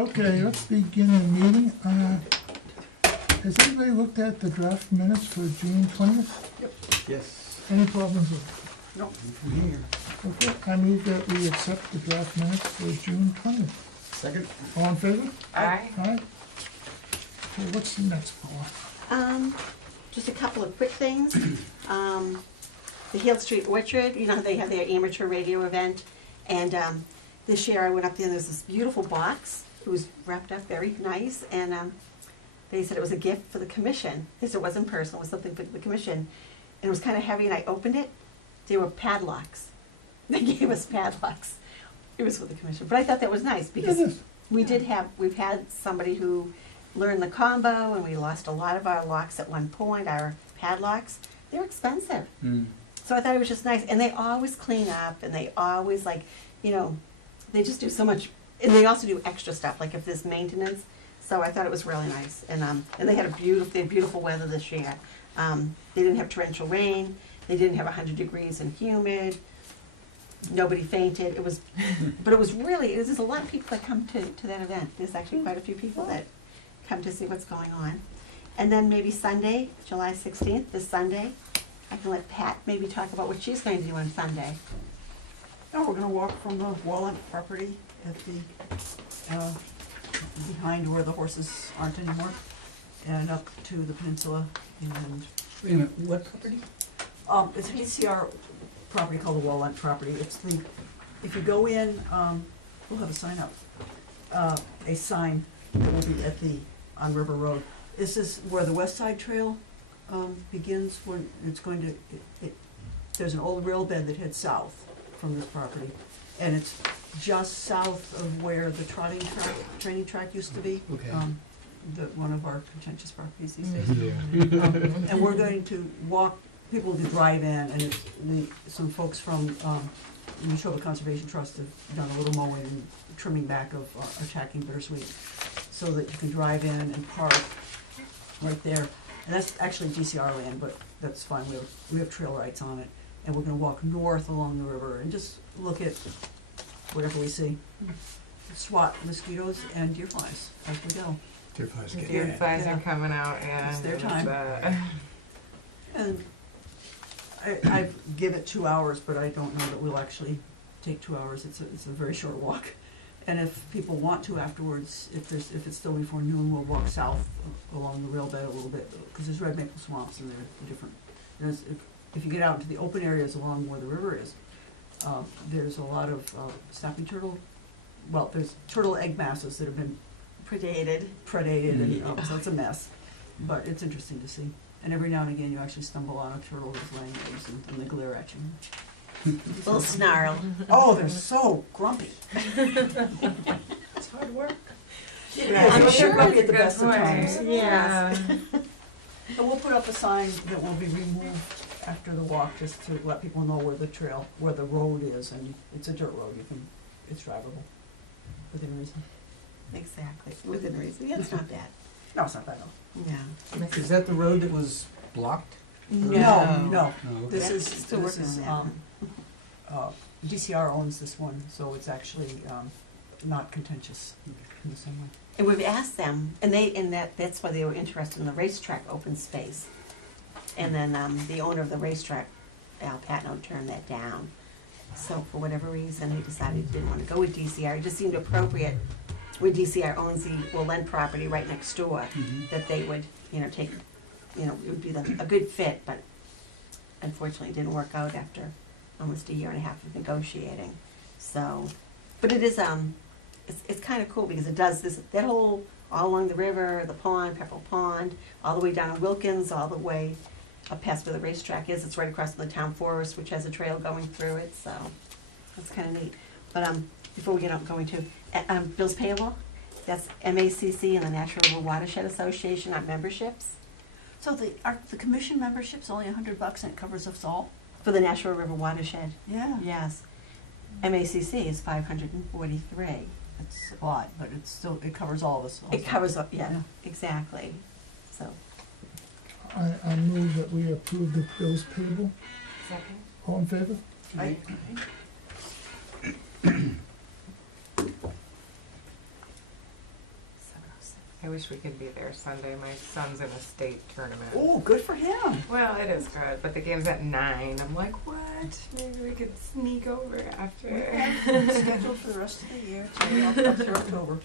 Okay, let's begin the meeting. Has anybody looked at the draft minutes for June 20th? Yes. Any problems with it? No. From here. Okay, I move that we accept the draft minutes for June 20th. Second? All in favor? Aye. Aye. Okay, what's the next, Paula? Just a couple of quick things. The Heald Street Orchard, you know, they have their amateur radio event, and this year I went up there and there's this beautiful box. It was wrapped up very nice, and they said it was a gift for the commission. They said it wasn't personal, it was something for the commission. And it was kind of heavy, and I opened it. They were padlocks. They gave us padlocks. It was for the commission, but I thought that was nice because It is. we've had somebody who learned the combo, and we lost a lot of our locks at one point, our padlocks. They're expensive. So I thought it was just nice, and they always clean up, and they always, like, you know, they just do so much, and they also do extra stuff, like if there's maintenance. So I thought it was really nice, and they had beautiful weather this year. They didn't have torrential rain, they didn't have 100 degrees and humid, nobody fainted. It was, but it was really, there's a lot of people that come to that event. There's actually quite a few people that come to see what's going on. And then maybe Sunday, July 16th, this Sunday, I can let Pat maybe talk about what she's going to do on Sunday. Oh, we're gonna walk from the Walnut property at the, behind where the horses aren't anymore, and up to the peninsula, and, Wait a minute, what property? it's a DCR property called the Walnut property. It's the, if you go in, we'll have a sign up, a sign that will be at the, on River Road. This is where the West Side Trail, begins, when it's going to, there's an old rail bed that heads south from this property, and it's just south of where the training track used to be. Okay. One of our contentious properties these days. And we're going to walk, people to drive in, and some folks from the Neshoba Conservation Trust have done a little mowing and trimming back of attacking bittersweet, so that you can drive in and park right there. And that's actually DCR land, but that's fine, we have trail rights on it. And we're gonna walk north along the river and just look at whatever we see. Swat mosquitoes and deer flies as we go. Deer flies Deer- get Deer bad. flies yeah. are coming out, and It's their time. uh, And I give it 2 hours, but I don't know that we'll actually take 2 hours. It's a very short walk. And if people want to afterwards, if it's still before noon, we'll walk south along the rail bed a little bit, because there's red maple swamps and they're different. If you get out into the open areas along where the river is, there's a lot of snapping turtle, well, there's turtle egg masses that have been Predated. predated, and so it's a mess. But it's interesting to see. And every now and again, you actually stumble on a turtle that's laying eggs, and they glare at you. Little snarl. Oh, they're so grumpy. it's hard work. Yeah, I'm they're sure grumpy it's at the a good best of point. times. Yeah. And we'll put up a sign that will be removed after the walk, just to let people know where the road is, and it's a dirt road, it's drivable within reason. Exactly, within reason. Yeah, it's not bad. No, it's not bad, no. Yeah. Is that the road that was blocked? No, No, okay. this is, Still working on that. DCR owns this one, so it's actually, not contentious in the same way. And we've asked them, and that's why they were interested in the racetrack open space. And then the owner of the racetrack, Al Patno, turned that down. So for whatever reason, he decided he didn't want to go with DCR. It just seemed appropriate when DCR owns the Willen property right next door, that they would, take, it would be a good fit, but unfortunately it didn't work out after almost a year and a half of negotiating. So, but it is, it's kind of cool because it does that whole, all along the river, the pond, Pepperell Pond, all the way down to Wilkins, all the way up past where the racetrack is. It's right across from the town forest, which has a trail going through it, so that's kind of neat. But before we get on going to, bills payable, that's MACC and the Natural River Watershed Association, our memberships. So are the commission membership's only $100 and it covers us all? For the Natural River Watershed, Yeah. yes. MACC is $543. It's a lot, but it covers all of us. It also. covers up, yeah, Yeah. exactly. So, I move that we approve the bills payable. Second. All in favor? I wish we could be there Sunday. My son's in a state tournament. Oh, good for him. Well, it is good, but the game's at 9. I'm like, what? Maybe we could sneak over after. Scheduled for the rest of the year, till up through October.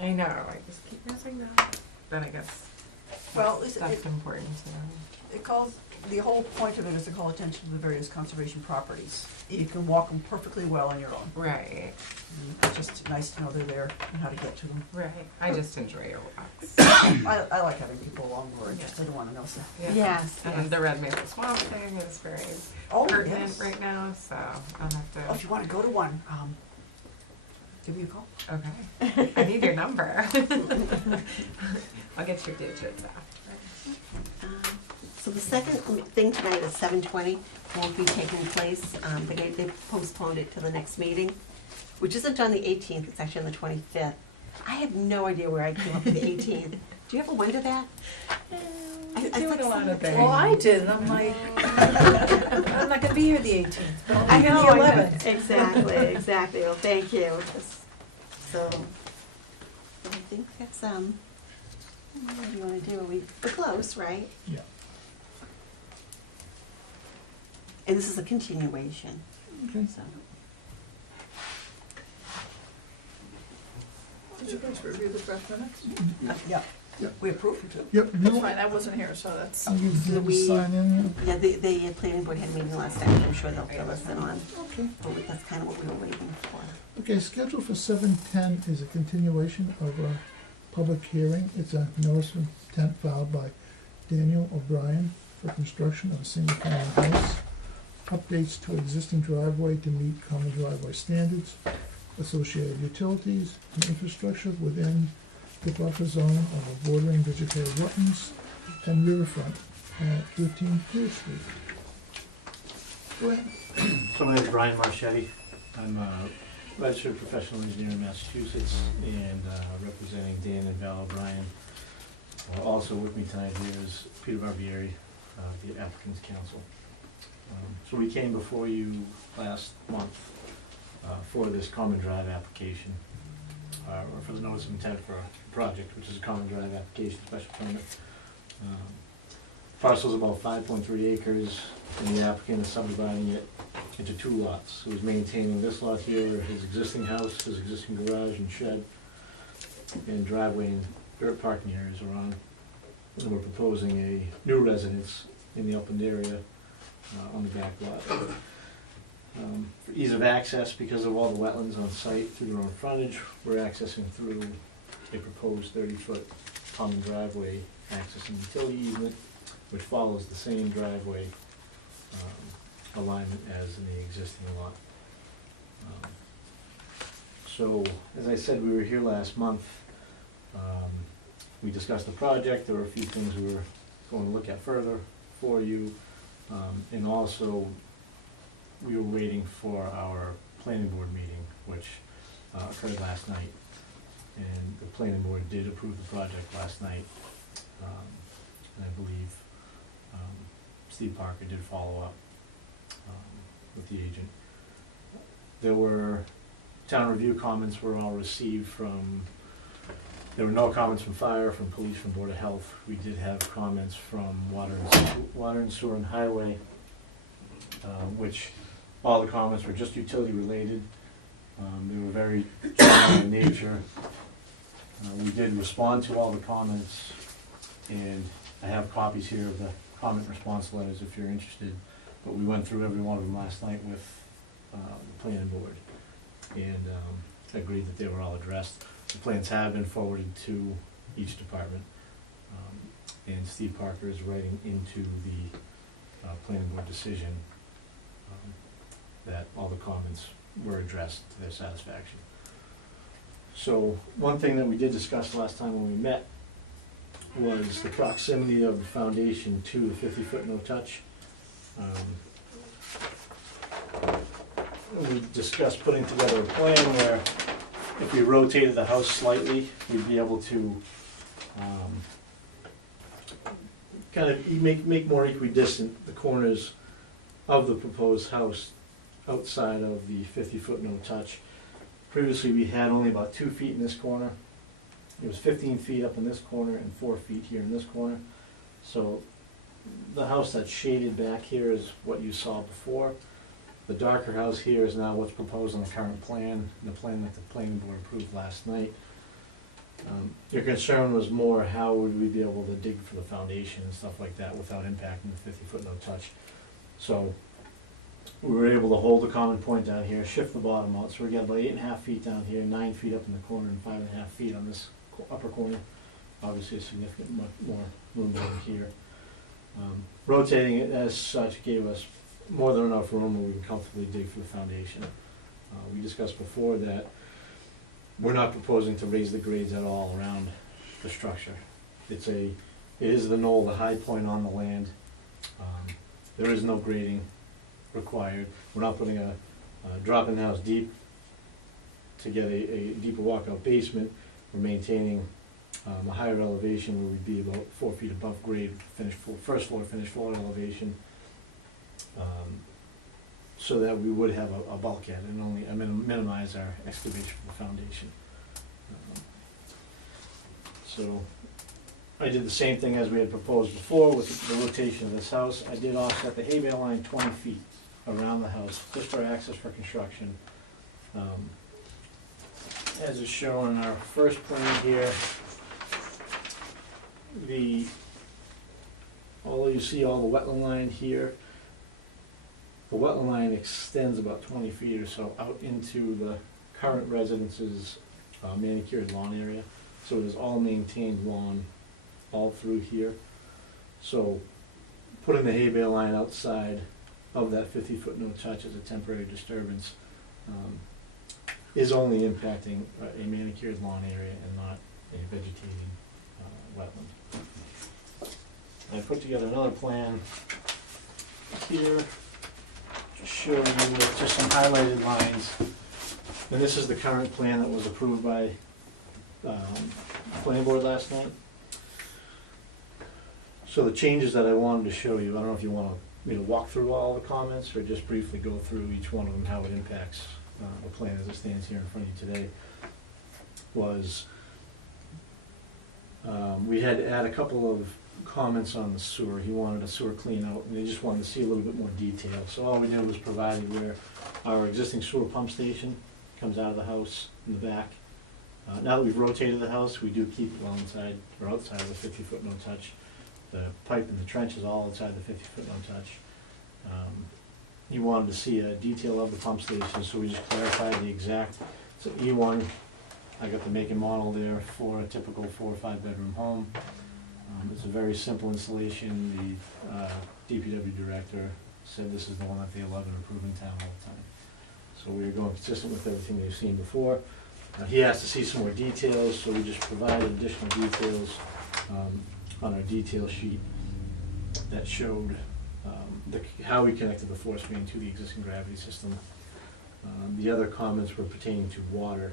I know, I just keep missing that. Then I guess Well, that's important to It calls, the whole point of it is to call attention to the various conservation properties. You can walk them perfectly well on your own. Right, It's just nice to know they're there and how to get to them. right. I just enjoy your walks. I like having people along who are interested and wanna know stuff. Yeah. Yes, And yes. the Red Maple Swamp thing is very Oh, pertinent yes. right now, so I'll have Oh, if to. you wanna go to one, give me a call. Okay. I need your number. I'll get your digits after. So the second thing tonight is 7:20, won't be taking place. They postponed it to the next meeting, which isn't on the 18th, it's actually on the 25th. I have no idea where I came up with the 18th. Do you have a when to that? I You're thought doing a lot of something- things. Well, I did, and I'm like, I'm not gonna be here the 18th, but I'll be I here know, the I know. 11th. Exactly, well, thank you. So, I think that's, what do you wanna do? We're close, right? Yeah. And this is a continuation, Okay. so. Did you guys review the draft minutes? Yeah, Yeah. we approved them too. Yep, That's no, fine, I wasn't here, so that's, you did We- sign in, Yeah, the planning board had a meeting last time, I'm sure they'll fill us in on, okay. but that's kind of what we were waiting for. Okay, scheduled for 7:10 is a continuation of a public hearing. It's a notice of intent filed by Daniel O'Brien for construction of a single-family house. Updates to existing driveway to meet common driveway standards, associated utilities and infrastructure within the buffer zone of a bordering vegetated wetlands and riverfront at 13 Clear Street. Go ahead. So my name is Brian Marchetti. I'm a registered professional engineer in Massachusetts and representing Dan and Val O'Brien. Also with me tonight here is Peter Barbieri, the applicant's counsel. So we came before you last month for this common drive application, or for the notice of intent for a project, which is a common drive application special permit. Parcel's about 5.3 acres, and the applicant is subdividing it into 2 lots. So he's maintaining this lot here, his existing house, his existing garage and shed, and driveway and dirt parking areas are on. And we're proposing a new residence in the upland area on the back lot. For ease of access, because of all the wetlands on site through their own frontage, we're accessing through a proposed 30-foot common driveway accessing utility easement, which follows the same driveway alignment as in the existing lot. So, as I said, we were here last month. We discussed the project. There were a few things we were going to look at further for you. And also, we were waiting for our planning board meeting, which occurred last night. And the planning board did approve the project last night. And I believe Steve Parker did follow up with the agent. There were, town review comments were all received from, there were no comments from fire, from police, from Board of Health. We did have comments from water and sewer and highway, which all the comments were just utility related. They were very general in nature. We did respond to all the comments, and I have copies here of the comment response letters if you're interested. But we went through every one of them last night with the planning board and agreed that they were all addressed. The plans have been forwarded to each department, and Steve Parker is writing into the planning board decision that all the comments were addressed to their satisfaction. So one thing that we did discuss last time when we met was the proximity of the foundation to the 50-foot no-touch. We discussed putting together a plan where if we rotated the house slightly, we'd be able to kind of make more equidistant the corners of the proposed house outside of the 50-foot no-touch. Previously, we had only about 2 feet in this corner, it was 15 feet up in this corner and 4 feet here in this corner. So the house that's shaded back here is what you saw before. The darker house here is now what's proposed on the current plan, the plan that the planning board approved last night. Your concern was more how would we be able to dig for the foundation and stuff like that without impacting the 50-foot no touch. So we were able to hold the common point down here, shift the bottom out, so we got about 8.5 feet down here, 9 feet up in the corner, and 5.5 feet on this upper corner. Obviously a significant much more room down here. Rotating it as such gave us more than enough room where we can comfortably dig for the foundation. We discussed before that we're not proposing to raise the grades at all around the structure. It is the knoll, the high point on the land. There is no grading required. We're not putting a drop-in house deep to get a deeper walkout basement. We're maintaining a higher elevation where we'd be about 4 feet above grade, first floor, finished floor elevation, so that we would have a bulkhead and only minimize our excavation for the foundation. So I did the same thing as we had proposed before with the rotation of this house. I did offset the hay bale line 20 feet around the house, just for access for construction. As is shown in our first plan here, although you see all the wetland line here, the wetland line extends about 20 feet or so out into the current residence's manicured lawn area. So it is all maintained lawn all through here. So putting the hay bale line outside of that 50-foot no touch as a temporary disturbance is only impacting a manicured lawn area and not a vegetating wetland. I put together another plan here, just showing you with just some highlighted lines. And this is the current plan that was approved by planning board last night. So the changes that I wanted to show you, I don't know if you want me to walk through all the comments or just briefly go through each one of them, how it impacts the plan as it stands here in front of you today, was we had to add a couple of comments on the sewer. He wanted a sewer clean out, and they just wanted to see a little bit more detail. So all we did was provided where our existing sewer pump station comes out of the house in the back. Now that we've rotated the house, we do keep it well inside or outside of the 50-foot no touch. The pipe and the trench is all inside the 50-foot no touch. He wanted to see a detail of the pump station, so we just clarified the exact. So E1, I got the make and model there for a typical 4 or 5 bedroom home. It's a very simple installation. The DPW director said this is the one that they love and approve in town all the time. So we are going consistent with everything they've seen before. He asked to see some more details, so we just provided additional details on our detail sheet that showed how we connected the force main to the existing gravity system. The other comments were pertaining to water.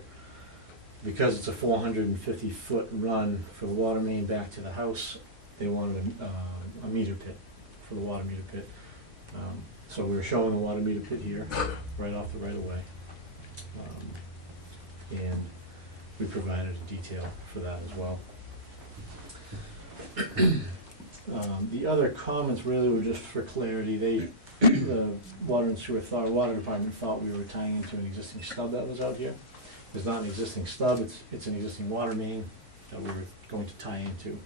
Because it's a 450-foot run for the water main back to the house, they wanted a meter pit for the water meter pit. So we were showing the water meter pit here, right off the right-of-way. And we provided a detail for that as well. The other comments really were just for clarity. The water and sewer water department thought we were tying into an existing stub that was out here. It's not an existing stub, it's an existing water main that we were going to tie into.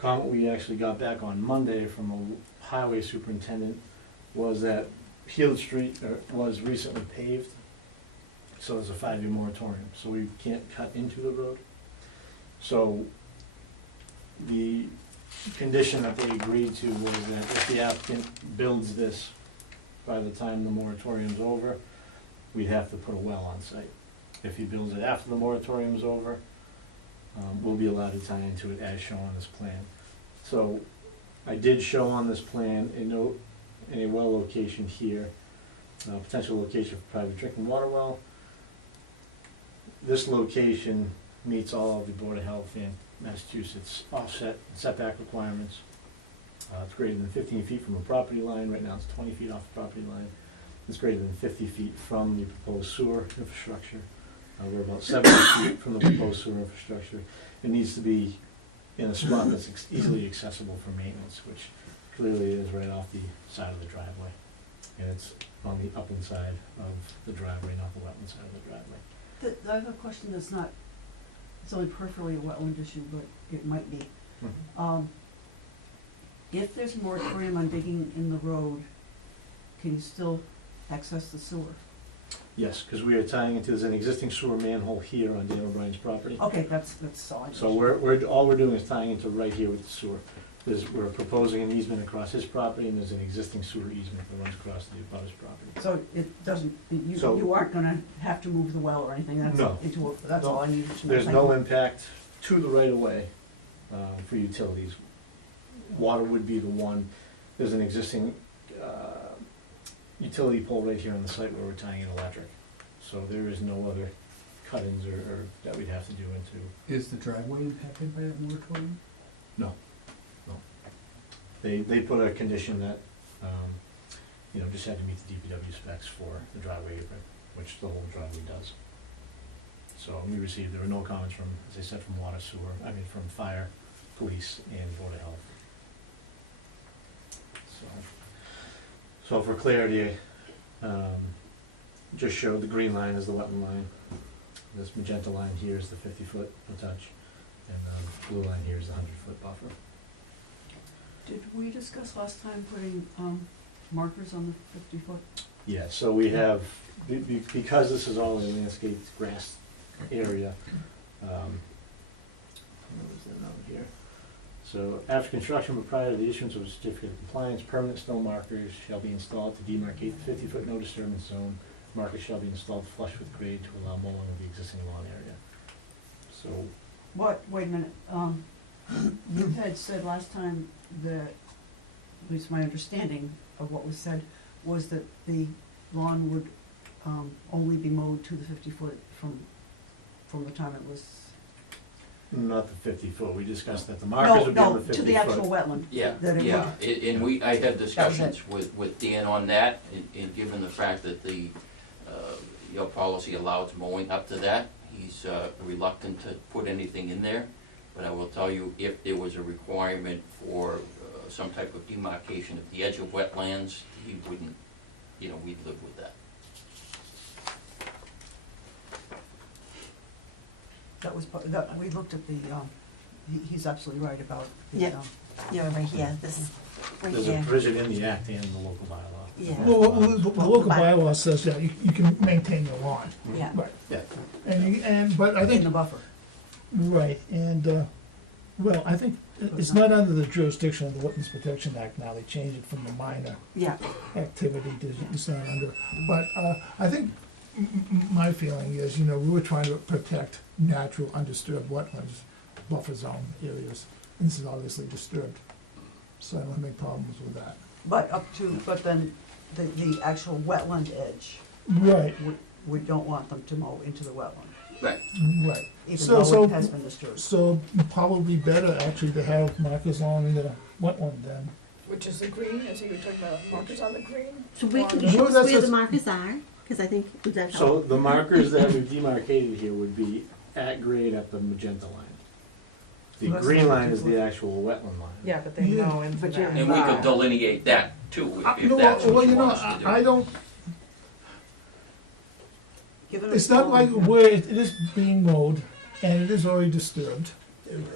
Comment we actually got back on Monday from a highway superintendent was that Heald Street was recently paved, so there's a 5-year moratorium, so we can't cut into the road. So the condition that they agreed to was that if the applicant builds this by the time the moratorium's over, we'd have to put a well on site. If he builds it after the moratorium's over, we'll be allowed to tie into it as shown on this plan. So I did show on this plan a well location here, potential location for private drinking water well. This location meets all of the Board of Health and Massachusetts offset setback requirements. It's greater than 15 feet from a property line. Right now it's 20 feet off the property line. It's greater than 50 feet from the proposed sewer infrastructure. We're about 70 feet from the proposed sewer infrastructure. It needs to be in a spot that's easily accessible for maintenance, which clearly is right off the side of the driveway. And it's on the upland side of the driveway, not the wetland side of the driveway. I have a question that's not, it's only peripherally a wetland issue, but it might be. If there's a moratorium on digging in the road, can you still access the sewer? Yes, because we are tying into, there's an existing sewer manhole here on Dan O'Brien's property. Okay, that's all I. So all we're doing is tying into right here with the sewer. We're proposing an easement across his property, and there's an existing sewer easement that runs across the abutter's property. So it doesn't, So- you aren't gonna have to move the well or anything, that's No. that's all I needed to know. There's Thank no you. impact to the right of way for utilities. Water would be the one. There's an existing utility pole right here on the site where we're tying in electric. So there is no other cut-ins or that we'd have to do into. Is the driveway impacted by that moratorium? No. They put a condition that, just had to meet the DPW specs for the driveway apron, which the whole driveway does. So there were no comments from, as I said, from from fire, police, and Board of Health. So for clarity, just showed the green line is the wetland line. This magenta line here is the 50-foot touch, and the blue line here is the 100-foot buffer. Did we discuss last time putting markers on the 50-foot? Yeah, so we have, because this is all a landscaped grass area, where was the note here? So after construction but prior to the issuance of a certificate of compliance, permanent snow markers shall be installed to demarcate the 50-foot no disturbance zone. Markers shall be installed flush with grade to allow mowing of the existing lawn area. So, Wait a minute, you had said last time that, at least my understanding of what was said, was that the lawn would only be mowed to the 50-foot from the time it was. not the 50-foot, we discussed that the markers would be on the 50-foot. No, to the actual wetland. Yeah, That it yeah, and I had discussions it. with Dan on that, and given the fact that your policy allows mowing up to that, he's reluctant to put anything in there. But I will tell you, if there was a requirement for some type of demarcation of the edge of wetlands, he wouldn't, we'd live with that. That was, we looked at the, he's absolutely right about the, Yeah. Yeah, right here, right There's a here. provision in the act and the local bylaw. Yeah. Well, the local bylaw says that you can maintain your lawn. Yeah. Right. Yeah. But I in think, the buffer. right, and, well, I think it's not under the jurisdiction of the Wetlands Protection Act now. They changed it from the minor Yeah. activity to it's not under. But I think my feeling is, we were trying to protect natural undisturbed wetlands, buffer zone areas. This is obviously disturbed, so I don't have any problems with that. But then the actual wetland edge, Right, we don't want them to mow into the wetland, Right. right. even So- though it has been disturbed. So probably better actually to have markers along the wetland then. Which is the green, as you were talking about, markers on the green. So we can Well, show us that's where the just- markers are, because I think that So helps. the markers that we've demarcated here would be at grade at the magenta line. The That's green the line is 50-foot. the actual wetland line. Yeah, but they Yeah. know into But that. you're- And we could delineate that too, if No, that's well, what you want us to do. I don't, Given it's not like where it is being mowed and it is already disturbed.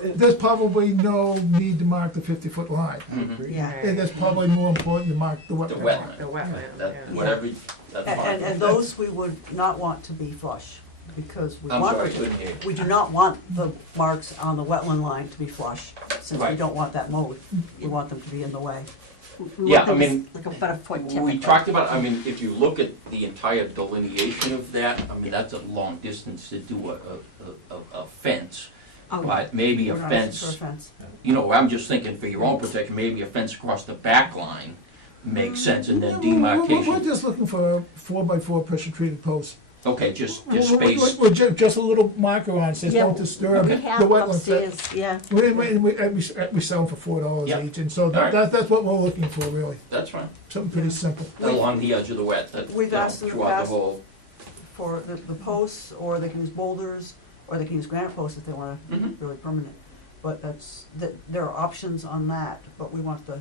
There's probably no need to mark the 50-foot line. Mhm. Yeah. And that's probably more important to mark the The wetland line. wetland, The wetland, that, yeah. whatever, that's fine. And those we would not want to be flush, because we I'm want, sorry, I couldn't hear you. we do not want the marks on the wetland line to be flush, since we Right. don't want that mowed. We want them to be in the way. We Yeah, want them I mean, Like a butterfoot We typically. talked about, if you look at the entire delineation of that, that's a long distance to do a fence. Oh, yeah. But maybe a We're not asking for fence, a fence. I'm just thinking for your own protection, maybe a fence across the back line makes sense, and then We're demarcation. just looking for a 4x4 pressure-treated post. Okay, just We're space. just a little marker on it, says Yeah, don't disturb We the have wetlands. upstairs, yeah. We sell them for $4 Yeah. each, and so Alright. that's what we're looking for, really. That's fine. Something pretty simple. Along the edge of the wet, that, We've asked in the throughout past- the whole, for the posts, or they can use boulders, or they can use granite posts if they wanna Mhm. really permanent. But there are options on that, but we want the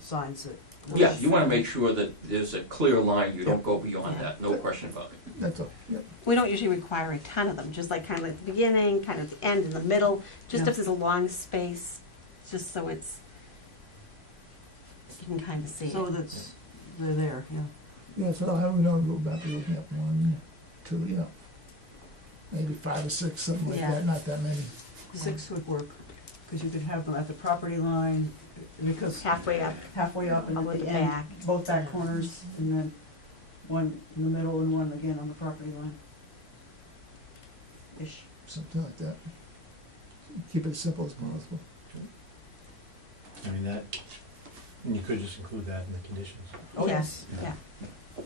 signs that. Yeah, you wanna make sure that there's a clear line, you don't go beyond Yeah. that, no question about it. That's all, yeah. We don't usually require a ton of them, just like kind of at the beginning, kind of at the end, in the middle, just Yeah. if there's a long space, just so it's, you can kind of see it. So that's, they're there, yeah. Yeah, so how we know we'll about be looking at 1, 2, maybe 5 or 6, something like Yeah. that, not that many. 6 would work, because you could have them at the property line, because Halfway up, halfway up and Up at at the the end, back. both back corners, and then one in the middle and one again on the property line. Ish. Something like that. Keep it as simple as possible. I mean, that, and you could just include that in the conditions. Oh, yes, Yeah. yeah.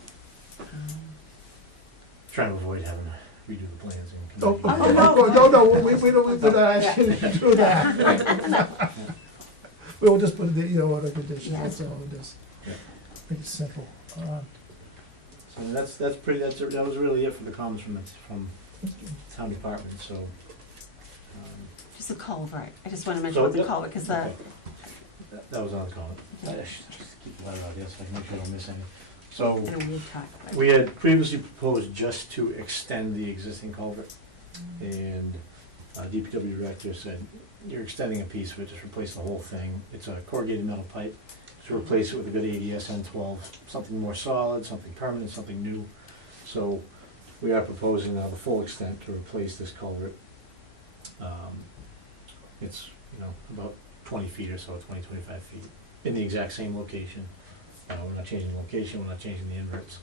Trying to avoid having to redo the plans and. Oh, come back. no, we don't ask you to do that. We'll just put the, order conditions, Yeah. that's all it is. Yeah. Make it simple. So that's pretty, that was really it for the comments from town department, so. Just the culvert, I just wanna mention So, about the yep. culvert, cause the, Okay. That was on the comment. I should just keep the letter out here so I can make sure I don't miss any. So, and we talked about it. we had previously proposed just to extend the existing culvert, and DPW director said, you're extending a piece of it, just replace the whole thing. It's a corrugated metal pipe, so replace it with a good ADS N12, something more solid, something permanent, something new. So we are proposing now the full extent to replace this culvert. It's, about 20 feet or so, 25 feet, in the exact same location. We're not changing the location, we're not changing the inverts.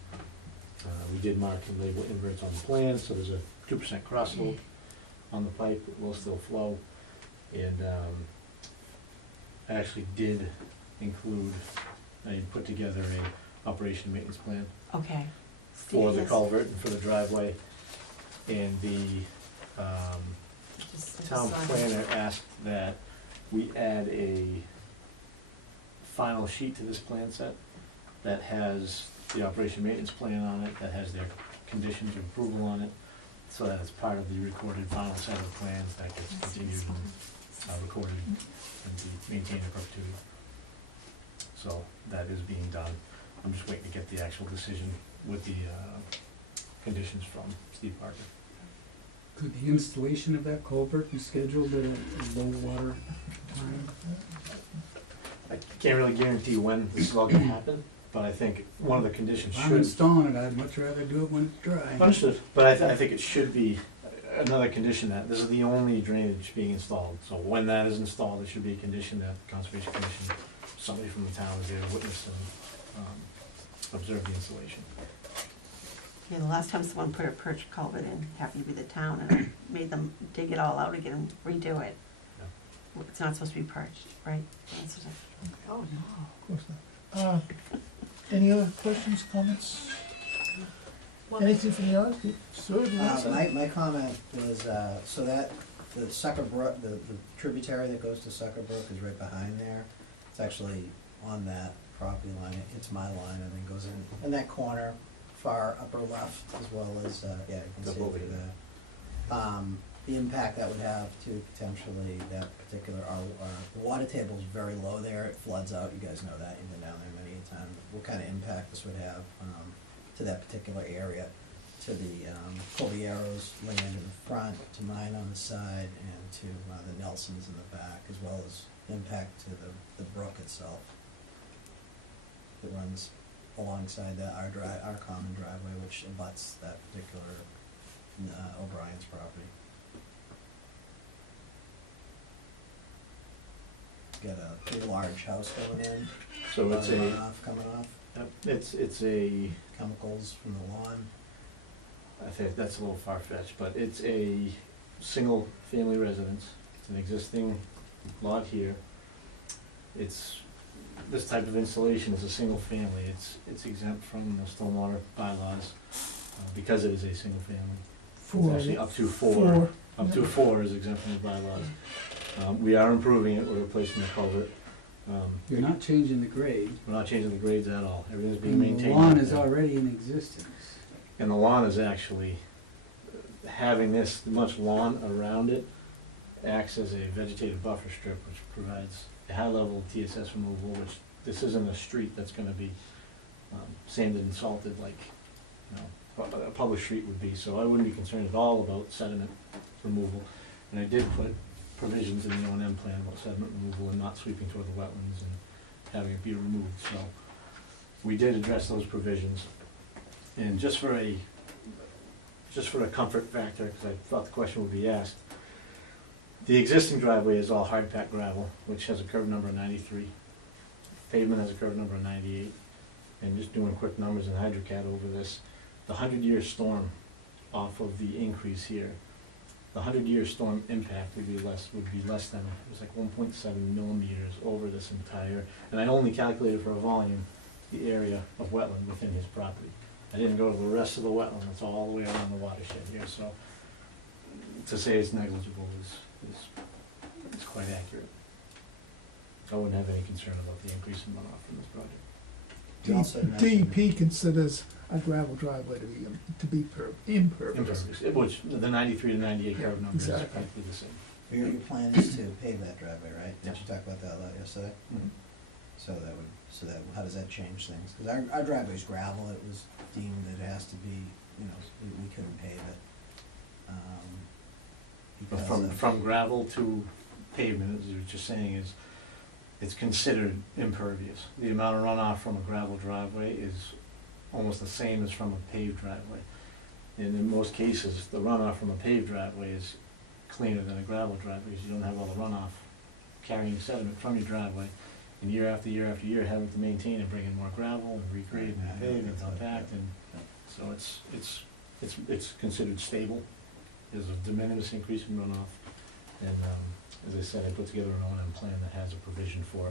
We did mark and label inverts on the plan, so there's a 2% cross slope on the pipe, it will still flow. And I actually did include, I put together a operation and maintenance plan Okay. for the Yes. culvert and for the driveway. And the Just- town planner asked that we add a final sheet to this plan set that has the operation and maintenance plan on it, that has their conditions of approval on it, so that it's part of the recorded final set of plans that gets continued and recorded and be maintained in perpetuity. So that is being done. I'm just waiting to get the actual decision with the conditions from Steve Parker. Could the installation of that culvert be scheduled at a low water time? I can't really guarantee when this is all gonna happen, but I think one of the conditions If I'm should. installing it, I'd much rather do it when it's dry. Understood, but I think it should be another condition that this is the only drainage being installed. So when that is installed, it should be a condition that the Conservation Commission, somebody from the town is there to witness and observe the installation. Yeah, the last time someone put a perch culvert in, happened to be the town, and I made them dig it all out again and redo it. It's not supposed to be perched, right? That's what I- Oh, no. Of course not. Any other questions, comments? Anything from the audience? Sir, do you want to say? My comment was, so that, the Sucker Brook, the tributary that goes to Sucker Brook is right behind there. It's actually on that property line, it's my line, and then goes in that corner, far upper left, as well as, yeah, you can see it Double through V. there. The impact that would have to potentially that particular, our water table's very low there, it floods out, you guys know that, you've been down there many a time. What kind of impact this would have, to that particular area, to the Colieros land in the front, to mine on the side, and to the Nelsons in the back, as well as impact to the brook itself that runs alongside our common driveway, which abuts that particular O'Brien's property. Got a pretty large house going in, So it's a, coming off, it's a, chemicals from the lawn. I think that's a little far-fetched, but it's a single-family residence. It's an existing lot here. It's, this type of installation is a single family. It's exempt from the stormwater bylaws because it is a single family. It's actually up to four. Up to four is exempt from the bylaws. We are improving it, we're replacing the culvert. You're not changing the grade. We're not changing the grades at all. Everything's being And maintained. the lawn is already in existence. And the lawn is actually, having this much lawn around it acts as a vegetative buffer strip, which provides a high level of TSS removal, which this isn't a street that's gonna be sanded and salted like, you know, a public street would be, so I wouldn't be concerned at all about sediment removal. And I did put provisions in the O&M plan about sediment removal and not sweeping toward the wetlands and having it be removed, so we did address those provisions. And just for a comfort factor, because I thought the question would be asked, the existing driveway is all hard packed gravel, which has a curve number of 93. Pavement has a curve number of 98. And just doing quick numbers in HydroCAD over this, the 100-year storm off of the increase here, the 100-year storm impact would be less than, it was like 1.7 millimeters over this entire, and I only calculated for a volume, the area of wetland within his property. I didn't go to the rest of the wetland, it's all the way around the watershed here, so to say it's negligible is quite accurate. I wouldn't have any concern about the increase in runoff from this project. You also mentioned- DEP considers a gravel driveway to be impervious. Impervious, which the 93 to 98 curve number is exactly. practically the same. Your plan is to pave that driveway, right? Yeah. Did you talk about that a lot yesterday? Mhm. So how does that change things? Because our driveway's gravel, it was deemed that it has to be, you know, we couldn't pave it. But because from, of- from gravel to pavement, as you were just saying, is, it's considered impervious. The amount of runoff from a gravel driveway is almost the same as from a paved driveway. And in most cases, the runoff from a paved driveway is cleaner than a gravel driveway, because you don't have all the runoff carrying sediment from your driveway. And year after year after year, having to maintain and bring in more gravel and regrade and pave and compact, and so it's considered stable. There's a de minimis increase in runoff, and as I said, I put together an O&M plan that has a provision for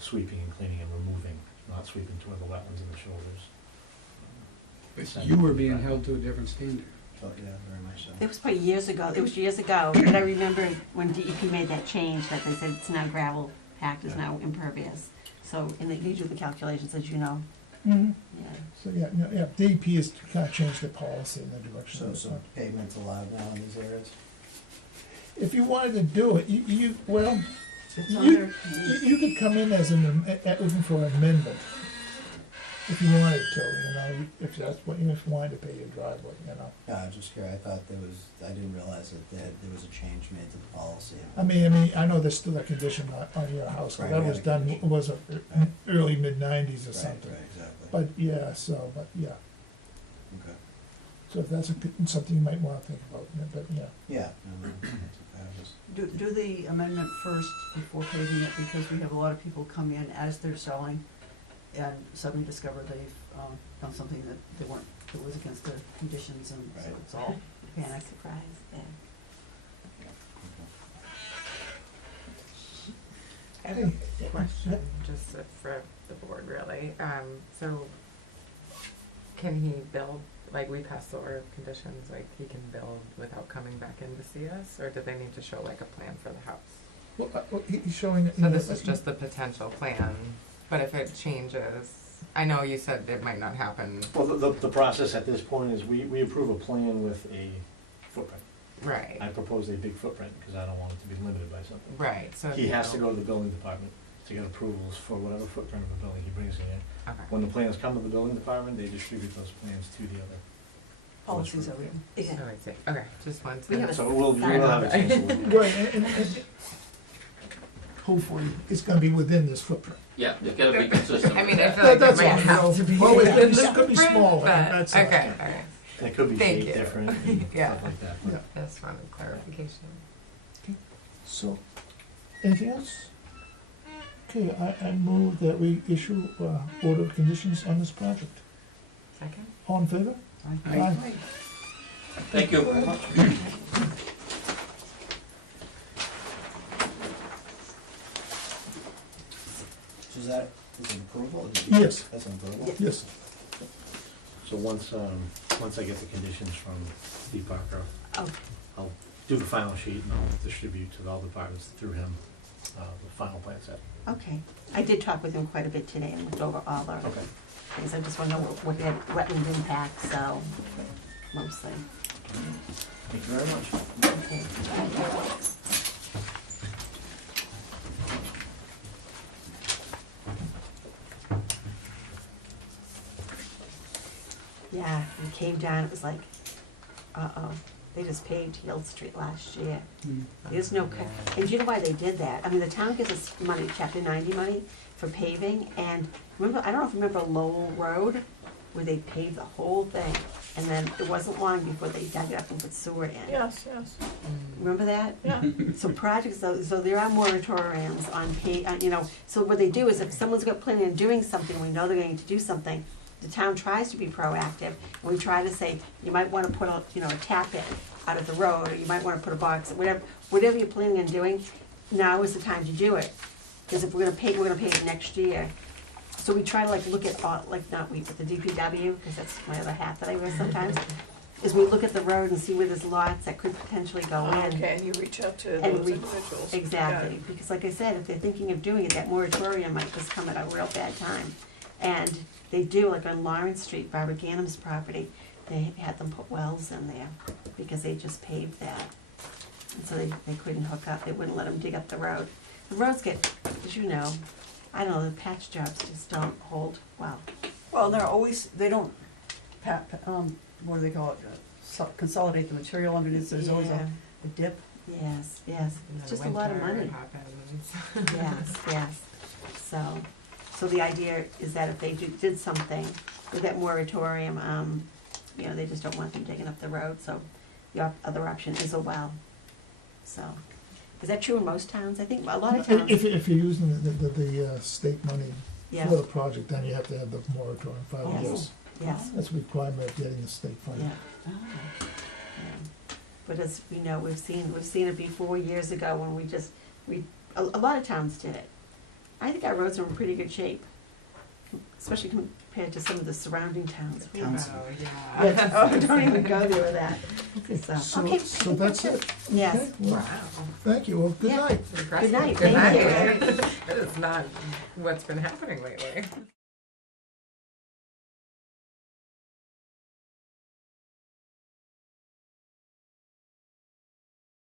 sweeping and cleaning and removing, not sweeping toward the wetlands and the shoulders. But you were being held to a different standard. Oh, yeah, very much so. It was probably years ago, but I remember when DEP made that change, that they said it's now gravel packed, is now impervious. So, and they do the calculations, as you know, Mm-hmm. yeah. So, yeah, DEP has kind of changed their policy in the direction of So pavement's allowed now in these areas? If you wanted to do it, you It's You- under, you could come in as looking for an amendment, if you wanted to, you know, if that's what, if you wanted to pay your driveway, you know. No, I'm just curious, I thought I didn't realize that there was a change made to the policy. I mean, I know there's still a condition on your house, but Right, that we was had a done, condition. was early mid-90s or Right, something. right, exactly. But, yeah, Okay. so if that's something you might wanna think about, but, yeah. Yeah. no, that's okay, I was- do the amendment first before paving it, because we have a lot of people come in as they're selling and suddenly discover they've done something that was against the conditions, and so Right. it's all panic. Surprise, yeah. I have a question, just for the board, really. So, can he build, like, we passed the order of conditions, like, he can build without coming back in to see us? Or do they need to show, like, a plan for the house? Well, he's showing it. So this is just the potential plan, but if it changes, I know you said it might not happen, Well, the process at this point is we approve a plan with a footprint. right, I propose a big footprint, because I don't want it to be limited by something. right, so. if He you has to don't- go to the building department to get approvals for whatever footprint of the building he brings in. Okay. When the plans come to the building department, they distribute those plans to the other. Policies are written. Yeah. Oh, I see, okay, just wanted to. We have a So we'll have a chance to look at it. Right, and hopefully, it's gonna be within this footprint. Yeah, they've gotta be consistent. I mean, I with feel that. like it That's might all, have to be. well, within this the could be footprint, smaller, but- that's all. Okay, alright, And it could be Thank shaped you. different and Yeah. stuff like that. but- Yeah. just wanted clarification. So, anything else? Okay, I move that we issue order of conditions on this project. Second? All in favor? Aye. Thank you. very much. So is that, is an approval? Yes. That's an approval? Yes. So once I get the conditions from Steve Parker, Oh. I'll do the final sheet and I'll distribute to all departments through him. the final plan set. Okay, I did talk with him quite a bit today and looked over all our Okay. things, I just wanna know what had wetland impact, so, mostly. Thank you very much. Okay. Yeah, we came down, it was like, uh-oh, they just paved Hill Street last year. Mm. There's no, and do you know why they did that? I mean, the town gives us money, chapter 90 money for paving, and remember, I don't know if you remember Lowell Road, where they paved the whole thing, and then it wasn't long before they dug it up and put sewer in. Yes, yes, Remember that? yeah. So projects, so there are moratoriums on you know, so what they do is if someone's got planning on doing something, we know they're going to do something, the town tries to be proactive, and we try to say, you might wanna put a, you know, a tap in out of the road, or you might wanna put a box, whatever you're planning on doing, now is the time to do it. Cause if we're gonna pay it next year. So we try to like look at all, like not we, but the DPW, cause that's my other hat that I wear sometimes, is we look at the road and see where there's lots that could potentially go in. Okay, and you reach out to And those we- individuals. Exactly, because like I said, if they're thinking of doing it, that moratorium might just come at a real bad time. And they do, like on Lawrence Street, Barbara Ganem's property, they had them put wells in there because they just paved that. And so they couldn't hook up, they wouldn't let them dig up the road. The roads get, as you know, I don't know, the patch jobs just don't hold well. Well, they're always, they don't, what do they call it, consolidate the material underneath, there's always Yeah. a dip. Yes, yes, In it's the just a lot of winter, money. it happens. Yes, yes. So the idea is that if they did something with that moratorium, you know, they just don't want them digging up the road, so the other option is a well. So, is that true in most towns? I think a lot of towns, If you're using the state money yeah, for the project, then you have to have the moratorium 5 Yes. years. yes, That's a requirement of getting the state yeah. funding. Yeah. But as we know, we've seen it before years ago when a lot of towns did it. I think our roads are in pretty good shape, especially compared to some of the surrounding towns. The towns. Oh, yeah. Oh, don't even go there with that. So, Okay, so that's it? Yes. Okay, well, Wow. thank you, well, good Yeah. night. Impressive. night, Good thank night. That is not what's been happening lately.